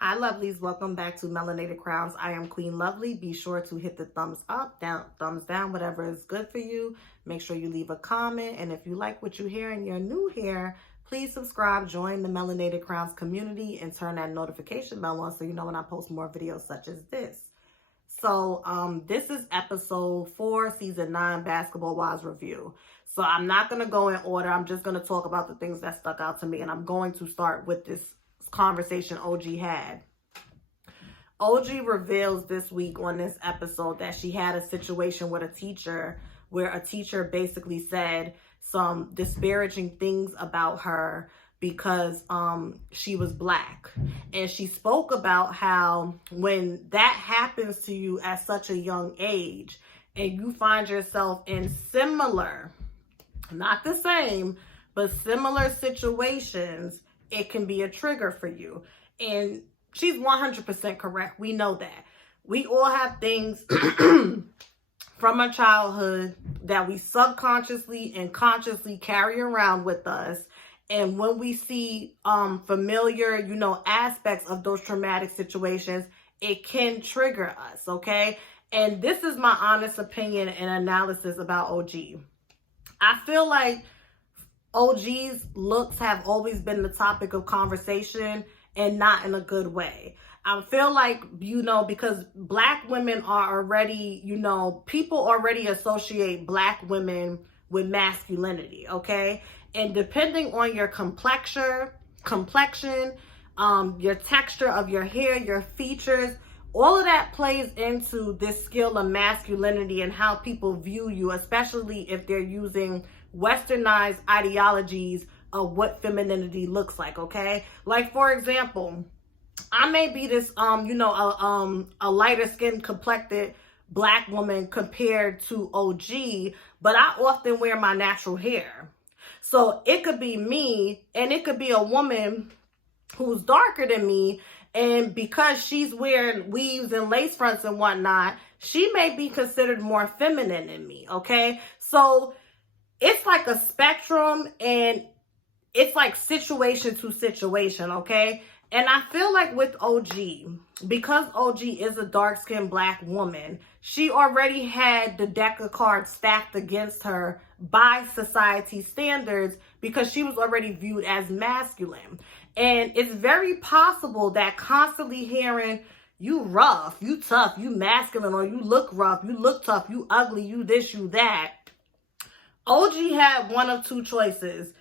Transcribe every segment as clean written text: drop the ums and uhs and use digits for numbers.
Hi, lovelies. Welcome back to Melanated Crowns. I am Queen Lovely. Be sure to hit the thumbs up, down, thumbs down, whatever is good for you. Make sure you leave a comment. And if you like what you hear and you're new here, please subscribe, join the Melanated Crowns community, and turn that notification bell on so you know when I post more videos such as this. So this is episode 4, season 9, Basketball Wives review. So I'm not going to go in order. I'm just going to talk about the things that stuck out to me. And I'm going to start with this conversation OG had. OG reveals this week on this episode that she had a situation with a teacher where a teacher basically said some disparaging things about her because she was Black. And she spoke about how when that happens to you at such a young age and you find yourself in similar, not the same, but similar situations, it can be a trigger for you. And she's 100% correct. We know that. We all have things from our childhood that we subconsciously and consciously carry around with us. And when we see familiar, aspects of those traumatic situations, it can trigger us, okay? And this is my honest opinion and analysis about OG. I feel like OG's looks have always been the topic of conversation and not in a good way. I feel like, because Black women are already, people already associate Black women with masculinity, okay? And depending on your complexion, your texture of your hair, your features, all of that plays into this skill of masculinity and how people view you, especially if they're using westernized ideologies of what femininity looks like, okay? Like, for example, I may be this, a lighter skinned complected Black woman compared to OG, but I often wear my natural hair. So it could be me and it could be a woman who's darker than me. And because she's wearing weaves and lace fronts and whatnot, she may be considered more feminine than me, okay? So it's like a spectrum and it's like situation to situation, okay? And I feel like with OG, because OG is a dark-skinned Black woman, she already had the deck of cards stacked against her by society standards because she was already viewed as masculine. And it's very possible that constantly hearing, you rough, you tough, you masculine, or you look rough, you look tough, you ugly, you this, you that. OG had one of two choices.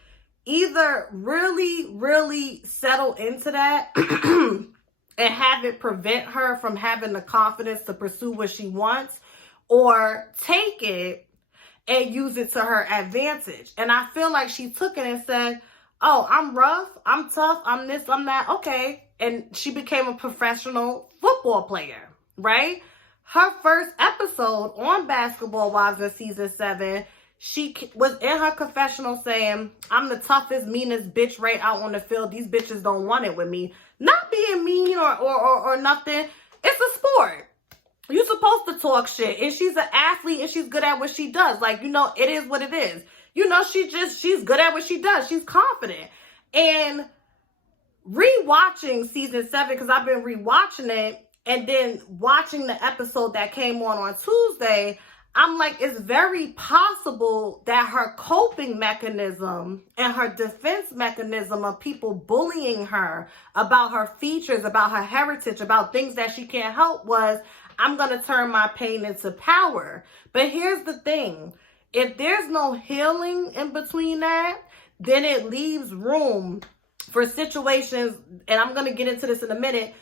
Either really, really settle into that and have it prevent her from having the confidence to pursue what she wants, or take it and use it to her advantage. And I feel like she took it and said, oh, I'm rough, I'm tough, I'm this, I'm that, okay. And she became a professional football player, right? Her first episode on Basketball Wives in season 7, she was in her confessional saying, I'm the toughest, meanest bitch right out on the field. These bitches don't want it with me. Not being mean or nothing. It's a sport. You're supposed to talk shit. And she's an athlete and she's good at what she does. Like, it is what it is. She's good at what she does. She's confident. And rewatching season 7, because I've been rewatching it, and then watching the episode that came on Tuesday, I'm like, it's very possible that her coping mechanism and her defense mechanism of people bullying her about her features, about her heritage, about things that she can't help was, I'm going to turn my pain into power. But here's the thing. If there's no healing in between that, then it leaves room for situations, and I'm going to get into this in a minute,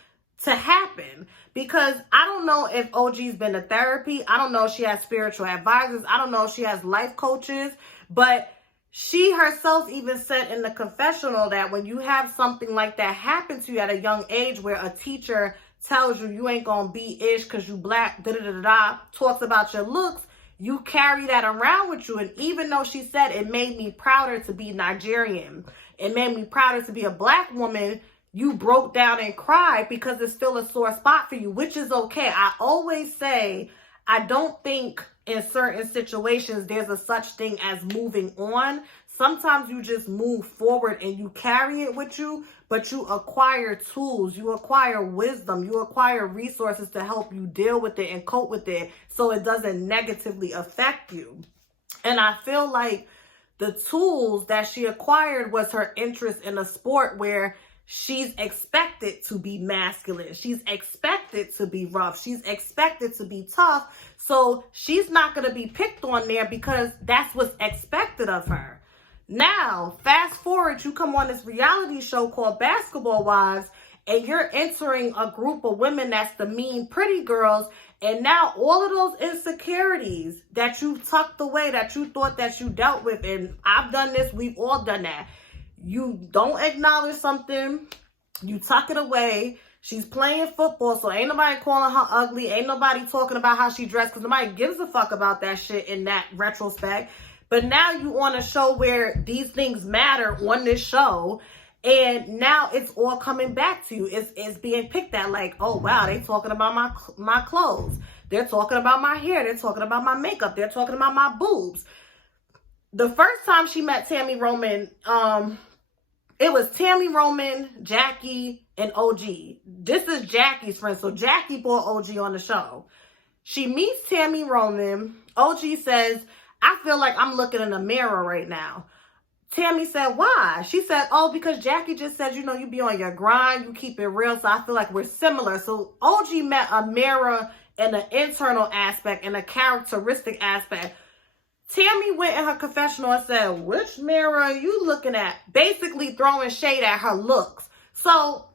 to happen. Because I don't know if OG's been to therapy. I don't know if she has spiritual advisors. I don't know if she has life coaches. But she herself even said in the confessional that when you have something like that happen to you at a young age, where a teacher tells you you ain't gonna be ish because you Black, talks about your looks, you carry that around with you. And even though she said it made me prouder to be Nigerian, it made me prouder to be a Black woman, you broke down and cried because it's still a sore spot for you, which is okay. I always say, I don't think in certain situations there's a such thing as moving on. Sometimes you just move forward and you carry it with you, but you acquire tools, you acquire wisdom, you acquire resources to help you deal with it and cope with it so it doesn't negatively affect you. And I feel like the tools that she acquired was her interest in a sport where she's expected to be masculine. She's expected to be rough. She's expected to be tough. So she's not going to be picked on there because that's what's expected of her. Now, fast forward, you come on this reality show called Basketball Wives, and you're entering a group of women that's the mean, pretty girls. And now all of those insecurities that you tucked away, that you thought that you dealt with, and I've done this, we've all done that. You don't acknowledge something, you tuck it away. She's playing football, so ain't nobody calling her ugly. Ain't nobody talking about how she dressed because nobody gives a fuck about that shit in that retrospect. But now you on a show where these things matter on this show, and now it's all coming back to you. It's being picked at like, oh, wow, they talking about my clothes. They're talking about my hair. They're talking about my makeup. They're talking about my boobs. The first time she met Tami Roman, it was Tami Roman, Jackie, and OG. This is Jackie's friend. So Jackie brought OG on the show. She meets Tami Roman. OG says, I feel like I'm looking in a mirror right now. Tami said, why? She said, oh, because Jackie just said, you be on your grind, you keep it real, so I feel like we're similar. So OG met a mirror in an internal aspect and a characteristic aspect. Tami went in her confessional and said, which mirror are you looking at? Basically throwing shade at her looks. So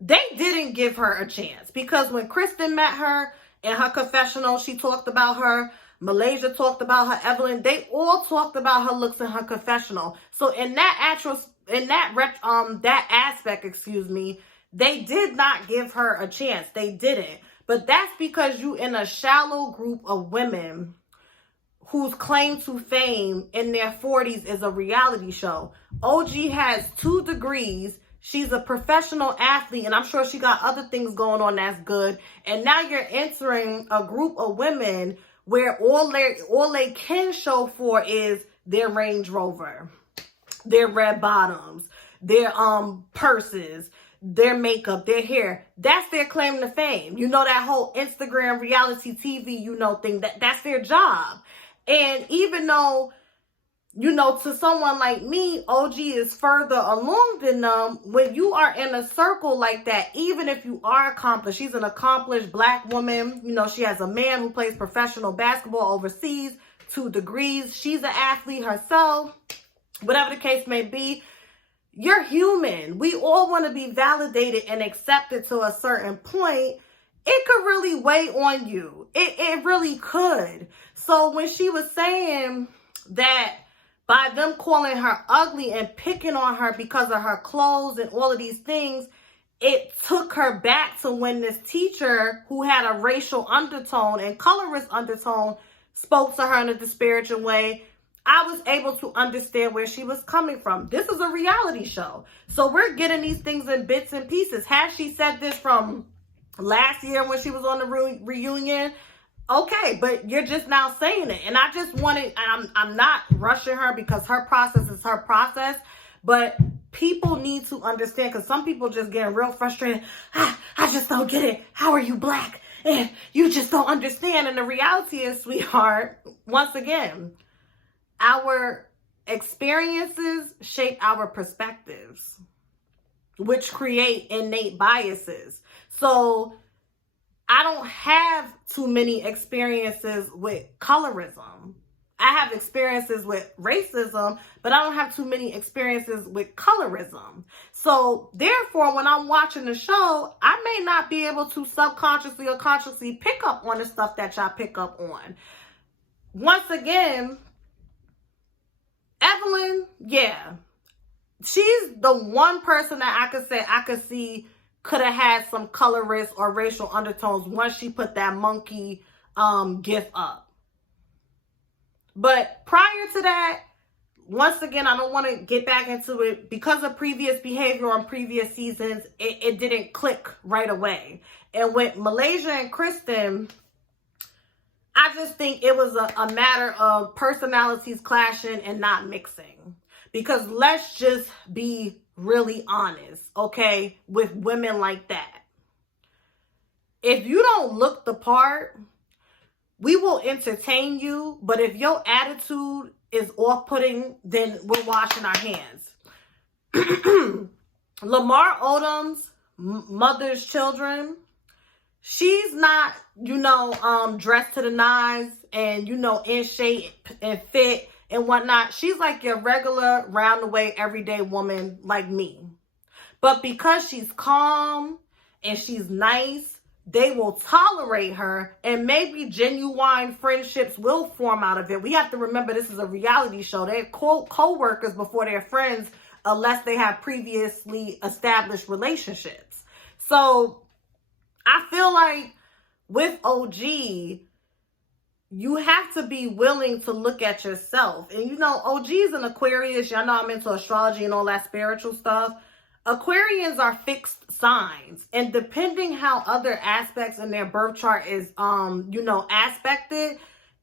they didn't give her a chance because when Kristen met her in her confessional, she talked about her. Malaysia talked about her. Evelyn, they all talked about her looks in her confessional. So in that aspect, they did not give her a chance. They didn't. But that's because you in a shallow group of women whose claim to fame in their 40s is a reality show. OG has 2 degrees. She's a professional athlete, and I'm sure she got other things going on that's good. And now you're entering a group of women where all they can show for is their Range Rover, their red bottoms, their purses, their makeup, their hair. That's their claim to fame. That whole Instagram reality TV, thing, that's their job. And even though, to someone like me, OG is further along than them, when you are in a circle like that, even if you are accomplished, she's an accomplished Black woman. She has a man who plays professional basketball overseas, 2 degrees. She's an athlete herself. Whatever the case may be, you're human. We all want to be validated and accepted to a certain point. It could really weigh on you. It really could. So when she was saying that by them calling her ugly and picking on her because of her clothes and all of these things, it took her back to when this teacher who had a racial undertone and colorist undertone spoke to her in a disparaging way. I was able to understand where she was coming from. This is a reality show. So we're getting these things in bits and pieces. Had she said this from last year when she was on the reunion, okay, but you're just now saying it. And I just wanted, I'm not rushing her because her process is her process, but people need to understand, because some people just getting real frustrated. I just don't get it. How are you Black? And you just don't understand. And the reality is, sweetheart, once again, our experiences shape our perspectives, which create innate biases. So I don't have too many experiences with colorism. I have experiences with racism, but I don't have too many experiences with colorism. So therefore, when I'm watching the show, I may not be able to subconsciously or consciously pick up on the stuff that y'all pick up on. Once again, Evelyn, yeah, she's the one person that I could see could have had some colorist or racial undertones once she put that monkey gif up. But prior to that, once again, I don't want to get back into it because of previous behavior on previous seasons. It didn't click right away. And with Malaysia and Kristen, I just think it was a matter of personalities clashing and not mixing. Because let's just be really honest, okay, with women like that. If you don't look the part, we will entertain you, but if your attitude is off-putting, then we're washing our hands. Lamar Odom's mother's children, she's not, dressed to the nines and, in shape and fit and whatnot. She's like your regular, round-the-way, everyday woman like me. But because she's calm and she's nice, they will tolerate her, and maybe genuine friendships will form out of it. We have to remember this is a reality show. They're co-workers before they're friends, unless they have previously established relationships. So I feel like with OG, you have to be willing to look at yourself. And OG is an Aquarius. Y'all know I'm into astrology and all that spiritual stuff. Aquarians are fixed signs, and depending how other aspects in their birth chart is, aspected,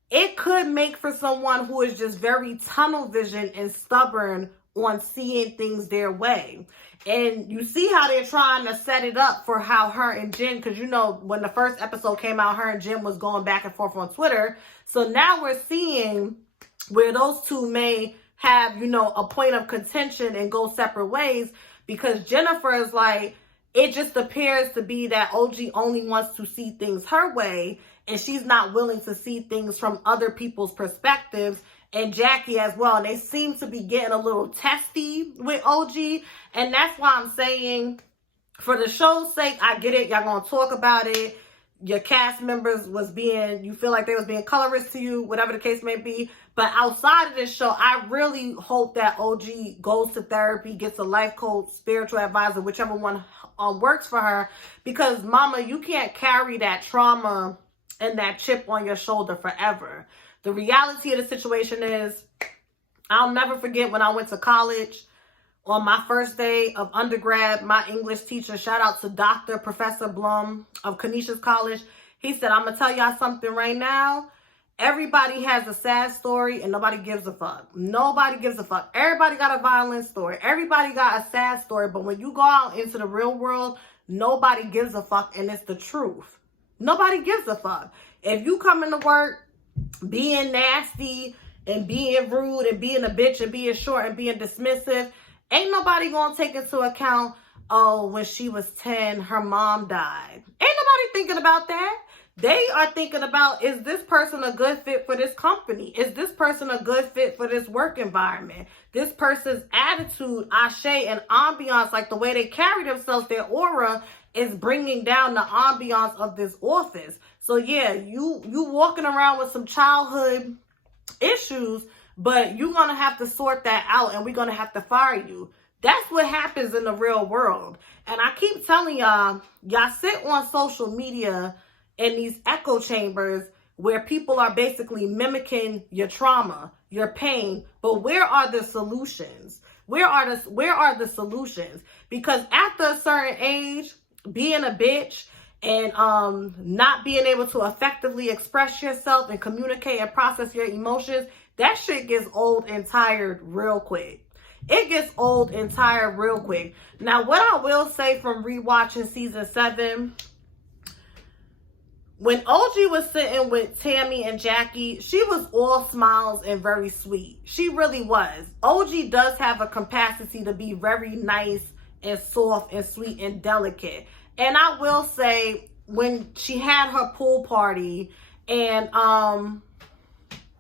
it could make for someone who is just very tunnel vision and stubborn on seeing things their way. And you see how they're trying to set it up for how her and Jen, because when the first episode came out, her and Jen was going back and forth on Twitter. So now we're seeing where those two may have, a point of contention and go separate ways. Because Jennifer is like, it just appears to be that OG only wants to see things her way, and she's not willing to see things from other people's perspectives, and Jackie as well. And they seem to be getting a little testy with OG, and that's why I'm saying, for the show's sake, I get it. Y'all gonna talk about it. Your cast members you feel like they was being colorist to you, whatever the case may be. But outside of this show, I really hope that OG goes to therapy, gets a life coach, spiritual advisor, whichever one works for her. Because, mama, you can't carry that trauma and that chip on your shoulder forever. The reality of the situation is, I'll never forget when I went to college. On my first day of undergrad, my English teacher, shout out to Professor Blum of Canisius College, he said, I'm going to tell y'all something right now. Everybody has a sad story and nobody gives a fuck. Nobody gives a fuck. Everybody got a violent story. Everybody got a sad story. But when you go out into the real world, nobody gives a fuck, and it's the truth. Nobody gives a fuck. If you come into work being nasty and being rude and being a bitch and being short and being dismissive, ain't nobody gonna take into account, oh, when she was 10, her mom died. Ain't nobody thinking about that. They are thinking about, is this person a good fit for this company? Is this person a good fit for this work environment? This person's attitude, ashe, and ambiance, like the way they carry themselves, their aura, is bringing down the ambiance of this office. So yeah, you walking around with some childhood issues, but you're going to have to sort that out, and we're going to have to fire you. That's what happens in the real world. And I keep telling y'all sit on social media in these echo chambers where people are basically mimicking your trauma, your pain. But where are the solutions? Where are the solutions? Because after a certain age, being a bitch and not being able to effectively express yourself and communicate and process your emotions, that shit gets old and tired real quick. It gets old and tired real quick. Now, what I will say from rewatching season 7, when OG was sitting with Tammy and Jackie, she was all smiles and very sweet. She really was. OG does have a capacity to be very nice and soft and sweet and delicate. And I will say, when she had her pool party and,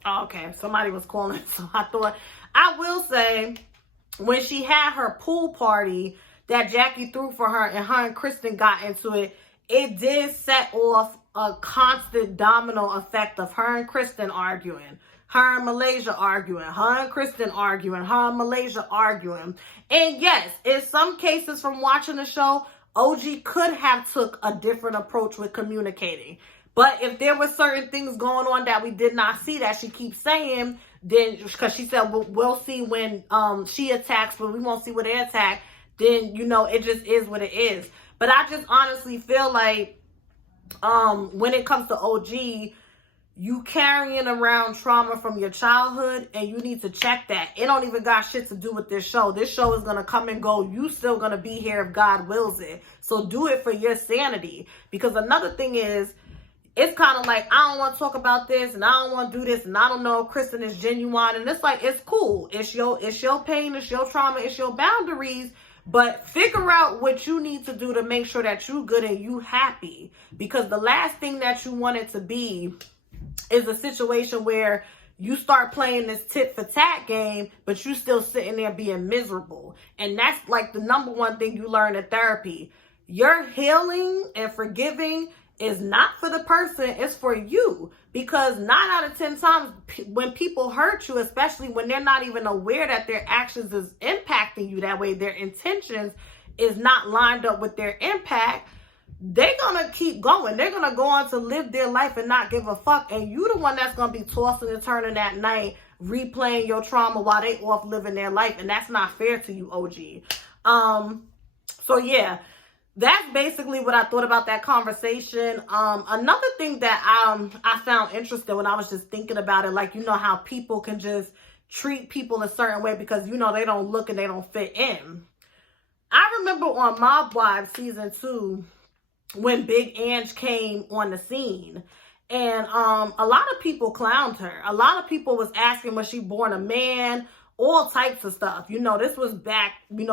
okay, somebody was calling, so I will say, when she had her pool party that Jackie threw for her and her and Kristen got into it, it did set off a constant domino effect of her and Kristen arguing, her and Malaysia arguing, her and Kristen arguing, her and Malaysia arguing. And yes, in some cases from watching the show, OG could have took a different approach with communicating. But if there were certain things going on that we did not see, that she keeps saying, then, because she said, we'll see when she attacks, but we won't see when they attack, then, it just is what it is. But I just honestly feel like when it comes to OG, you carrying around trauma from your childhood, and you need to check that. It don't even got shit to do with this show. This show is going to come and go. You still going to be here if God wills it. So do it for your sanity. Because another thing is, it's kind of like, I don't want to talk about this, and I don't want to do this, and I don't know if Kristen is genuine. And it's like, it's cool. It's your pain, it's your trauma, it's your boundaries. But figure out what you need to do to make sure that you good and you happy. Because the last thing that you want it to be is a situation where you start playing this tit for tat game, but you still sitting there being miserable. And that's like the number one thing you learn in therapy. Your healing and forgiving is not for the person, it's for you. Because 9 out of 10 times when people hurt you, especially when they're not even aware that their actions is impacting you that way, their intentions is not lined up with their impact, they're gonna keep going. They're gonna go on to live their life and not give a fuck. And you the one that's gonna be tossing and turning at night, replaying your trauma while they off living their life. And that's not fair to you, OG. So yeah, that's basically what I thought about that conversation. Another thing that I found interesting when I was just thinking about it, like, you know how people can just treat people a certain way because, you know, they don't look and they don't fit in. I remember on Mob Wives season 2, when Big Ange came on the scene, and a lot of people clowned her. A lot of people was asking, was she born a man? All types of stuff. You know, this was back in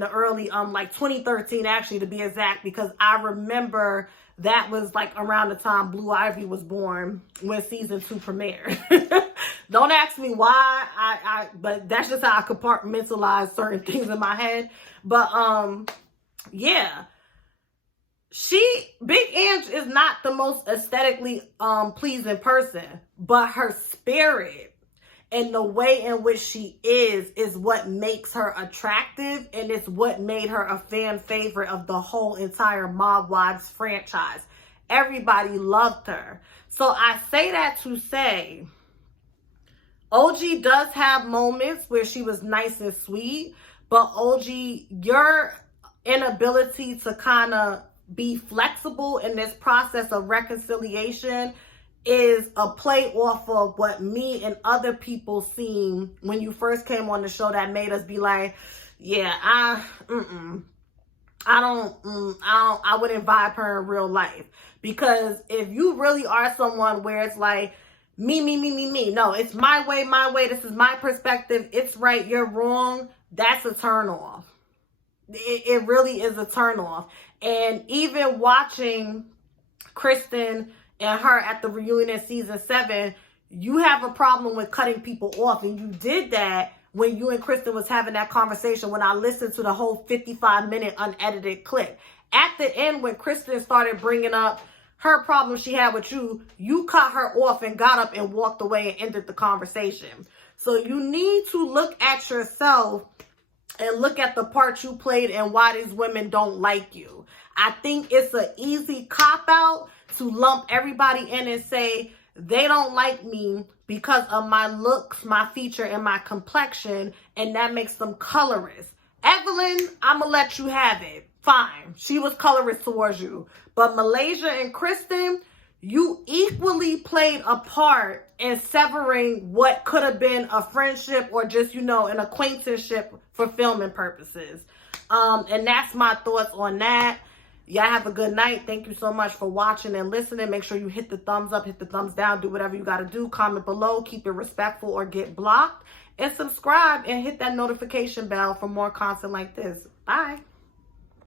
the early, like 2013, actually, to be exact, because I remember that was like around the time Blue Ivy was born when season 2 premiered. Don't ask me why, but that's just how I compartmentalize certain things in my head. But, yeah. Big Ange is not the most aesthetically pleasing person, but her spirit and the way in which she is what makes her attractive, and it's what made her a fan favorite of the whole entire Mob Wives franchise. Everybody loved her. So I say that to say, OG does have moments where she was nice and sweet, but OG, your inability to kind of be flexible in this process of reconciliation is a play off of what me and other people seen when you first came on the show that made us be like, yeah, I wouldn't vibe her in real life. Because if you really are someone where it's like, me, no, it's my way, this is my perspective, it's right, you're wrong, that's a turn off. It really is a turn off. And even watching Kristen and her at the reunion in season 7, you have a problem with cutting people off. And you did that when you and Kristen was having that conversation, when I listened to the whole 55-minute unedited clip. At the end, when Kristen started bringing up her problem she had with you, you cut her off and got up and walked away and ended the conversation. So you need to look at yourself and look at the part you played and why these women don't like you. I think it's an easy cop-out to lump everybody in and say they don't like me because of my looks, my feature, and my complexion, and that makes them colorist. Evelyn, I'm going to let you have it. Fine. She was colorist towards you. But Malaysia and Kristen, you equally played a part in severing what could have been a friendship or just, you know, an acquaintanceship for filming purposes. And that's my thoughts on that. Y'all have a good night. Thank you so much for watching and listening. Make sure you hit the thumbs up, hit the thumbs down, do whatever you got to do. Comment below, keep it respectful or get blocked. And subscribe and hit that notification bell for more content like this. Bye.